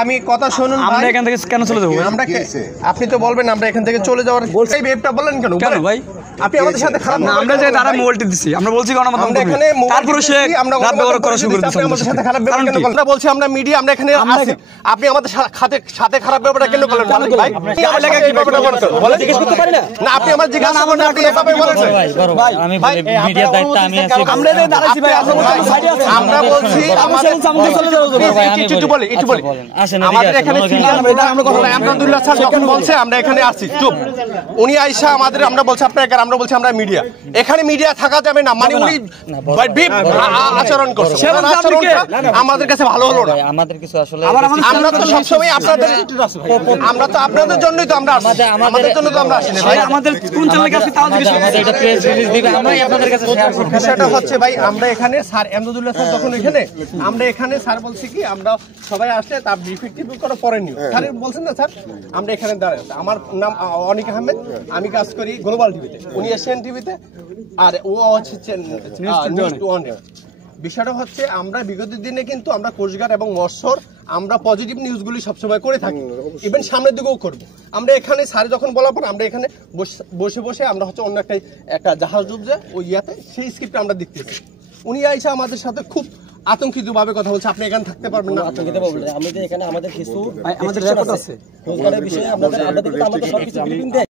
আমি কথা শুনুন, আমরা এখান থেকে কেন চলে যাবো? আপনি তো বলবেন আমরা এখান থেকে চলে যাওয়ার বললেন কেন ভাই? আপনি আমাদের সাথে খারাপ না, আমরা যে তারা মোবাইলটি দিছি, আমরা বলছি গণমাধ্যম এখানে, তারপরে সে রাত ব্যবহার করা শুরু করে দিয়েছে। আমাদের সাথে খারাপ ব্যবহার কেন করলেন? আমরা বলছি আমরা মিডিয়া, আমরা এখানে আছি, আপনি আমাদের সাথে খারাপ ব্যবহার কেন করলেন ভাই? আপনি আমার এলাকায় কি ব্যবহার করতে বলে জিজ্ঞেস করতে পারি না? না, আপনি আমার জিজ্ঞাসা করেন, আপনি এভাবে বলেন ভাই। আমি মিডিয়ার দায়িত্ব আমি আছি, আমরা এই দাঁড়াইছি ভাই, আমরা বলছি আমাদের একটু বলি আমাদের এখানে আলহামদুলিল্লাহ স্যার যখন বলছে আমরা এখানে আছি চুপ, উনি আইসা আমাদের, আমরা বলছি আপনার আমরা বলছি আমরা মিডিয়া, এখানে মিডিয়া থাকা যাবে না, মানে উনি আচরণ করছে, আমাদের কাছে ভালো হলো না। আমাদের কিছু আসলে আমরা তো সবসময় আপনাদের, আমরা তো আপনাদের জন্যই তো আমরা আসছি, আমাদের জন্য তো আমরা আসিনি ভাই। আমাদের কোন চ্যানেলে কাছে তাও জিজ্ঞেস করুন, এটা প্রেস রিলিজ দিবে, আমরাই আপনাদের কাছে শেয়ার করব। সেটা হচ্ছে ভাই, আমরা এখানে স্যার এমদাদুল্লাহ স্যার যখন এখানে, আমরা এখানে স্যার বলছি কি আমরা সবাই আসলে তার ডিফেক্টিভ করা পরে নিও, স্যার বলছেন না স্যার আমরা এখানে দাঁড়াই। আমার নাম অনিক আহমেদ, আমি কাজ করি গ্লোবাল টিভিতে, উনি এশিয়ান টিভিতে, আর ও হচ্ছে নিউজ 200। বিষয়টা হচ্ছে আমরা বিগত দিনে কিন্তু আমরা কোস্টগার্ড এবং মৎস্যর আমরা পজিটিভ নিউজগুলি সবসময় করে থাকি, ইভেন সামনের দিকেও করবো। আমরা এখানে স্যার যখন বলার পর আমরা এখানে বসে আমরা হচ্ছে অন্য একটা জাহাজ ডুবছে ওই ইয়াতে, সেই স্ক্রিপ্ট আমরা দেখতেছি। উনি আইসা আমাদের সাথে খুব আতঙ্কিত ভাবে কথা বলছে, আপনি এখানে থাকতে পারবেন না। আমাদের এখানে আমাদের কিছু আমাদের রেকর্ড আছে,